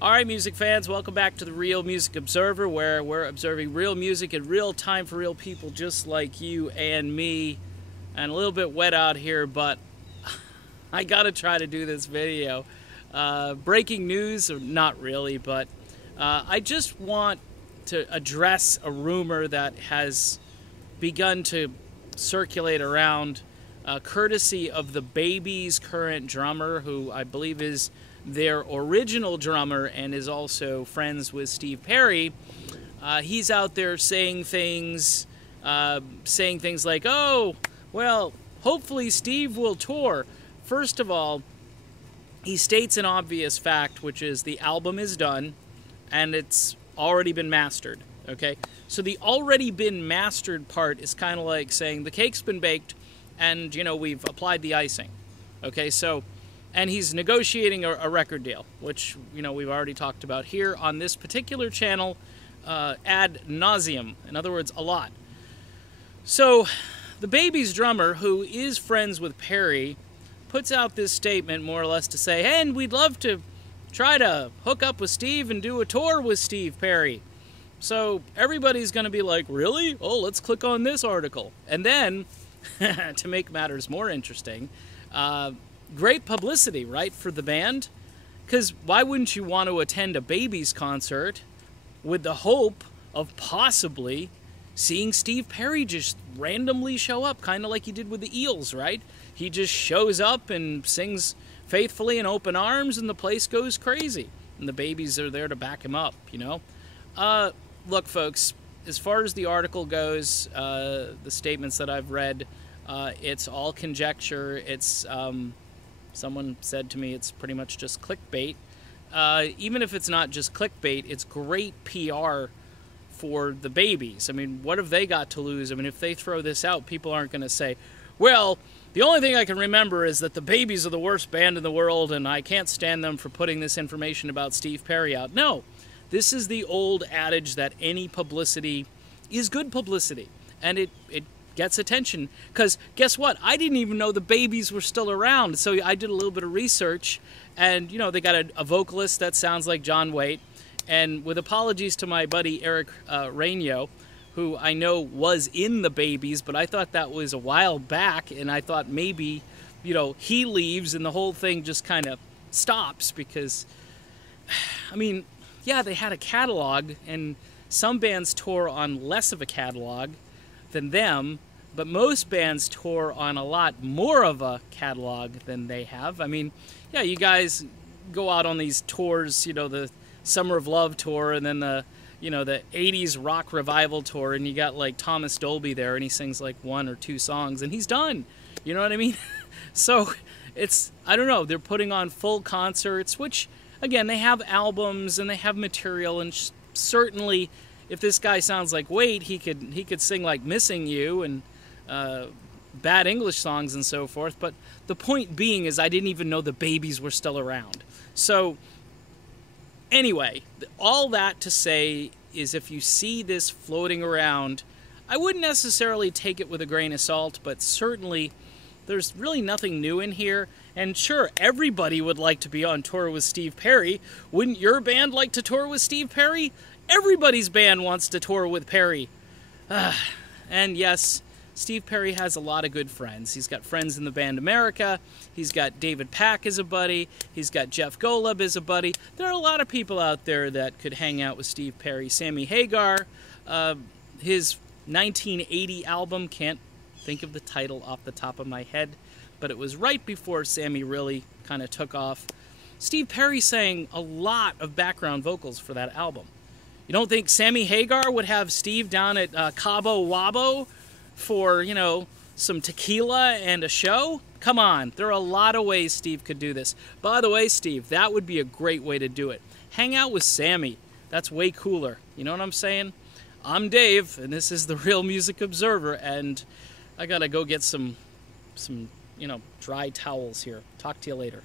Alright, music fans, welcome back to the Real Music Observer, where we're observing real music in real time for real people just like you and me. And a little bit wet out here, but I gotta try to do this video. Breaking news, or not really, but I just want to address a rumor that has begun to circulate around, courtesy of the Baby's current drummer, who I believe is their original drummer and is also friends with Steve Perry. He's out there saying things like, oh, well, hopefully Steve will tour. First of all, he states an obvious fact, which is the album is done and it's already been mastered, okay? So the already been mastered part is kind of like saying the cake's been baked and, you know, we've applied the icing, okay? So, and he's negotiating a record deal, which, you know, we've already talked about here on this particular channel ad nauseum. In other words, a lot. So the Baby's drummer, who is friends with Perry, puts out this statement more or less to say, hey, and we'd love to try to hook up with Steve and do a tour with Steve Perry. So everybody's going to be like, really? Oh, let's click on this article. And then, to make matters more interesting, great publicity, right, for the band? Because why wouldn't you want to attend a Baby's concert with the hope of possibly seeing Steve Perry just randomly show up, kind of like he did with the Eels, right? He just shows up and sings faithfully in Open Arms and the place goes crazy. And the Babies are there to back him up, you know? Look, folks, as far as the article goes, the statements that I've read, it's all conjecture. It's... someone said to me it's pretty much just clickbait. Even if it's not just clickbait, it's great PR for the Babies. I mean, what have they got to lose? I mean, if they throw this out, people aren't going to say, well, the only thing I can remember is that the Babies are the worst band in the world and I can't stand them for putting this information about Steve Perry out. No, this is the old adage that any publicity is good publicity. And it gets attention, because guess what? I didn't even know the Babies were still around, so I did a little bit of research, and you know, they got a vocalist that sounds like John Waite, and with apologies to my buddy Eric Rainio, who I know was in the Babies, but I thought that was a while back, and I thought maybe, you know, he leaves and the whole thing just kind of stops, because, I mean, yeah, they had a catalog, and some bands tour on less of a catalog than them, but most bands tour on a lot more of a catalog than they have. I mean, yeah, you guys go out on these tours, you know, the Summer of Love tour and then the, you know, the 80s rock revival tour, and you got like Thomas Dolby there and he sings like 1 or 2 songs and he's done. You know what I mean? So it's, I don't know, they're putting on full concerts, which again, they have albums and they have material, and certainly if this guy sounds like Wade, he could sing like Missing You and bad English songs and so forth. But the point being is I didn't even know the Babies were still around. So anyway, all that to say is if you see this floating around, I wouldn't necessarily take it with a grain of salt, but certainly there's really nothing new in here. And sure, everybody would like to be on tour with Steve Perry. Wouldn't your band like to tour with Steve Perry? Everybody's band wants to tour with Perry. And yes, Steve Perry has a lot of good friends. He's got friends in the band America. He's got David Pack as a buddy. He's got Jeff Golub as a buddy. There are a lot of people out there that could hang out with Steve Perry. Sammy Hagar, his 1980 album, can't think of the title off the top of my head, but it was right before Sammy really kind of took off. Steve Perry sang a lot of background vocals for that album. You don't think Sammy Hagar would have Steve down at Cabo Wabo for, you know, some tequila and a show? Come on, there are a lot of ways Steve could do this. By the way, Steve, that would be a great way to do it. Hang out with Sammy. That's way cooler. You know what I'm saying? I'm Dave, and this is the Real Music Observer, and I gotta go get some you know, dry towels here. Talk to you later.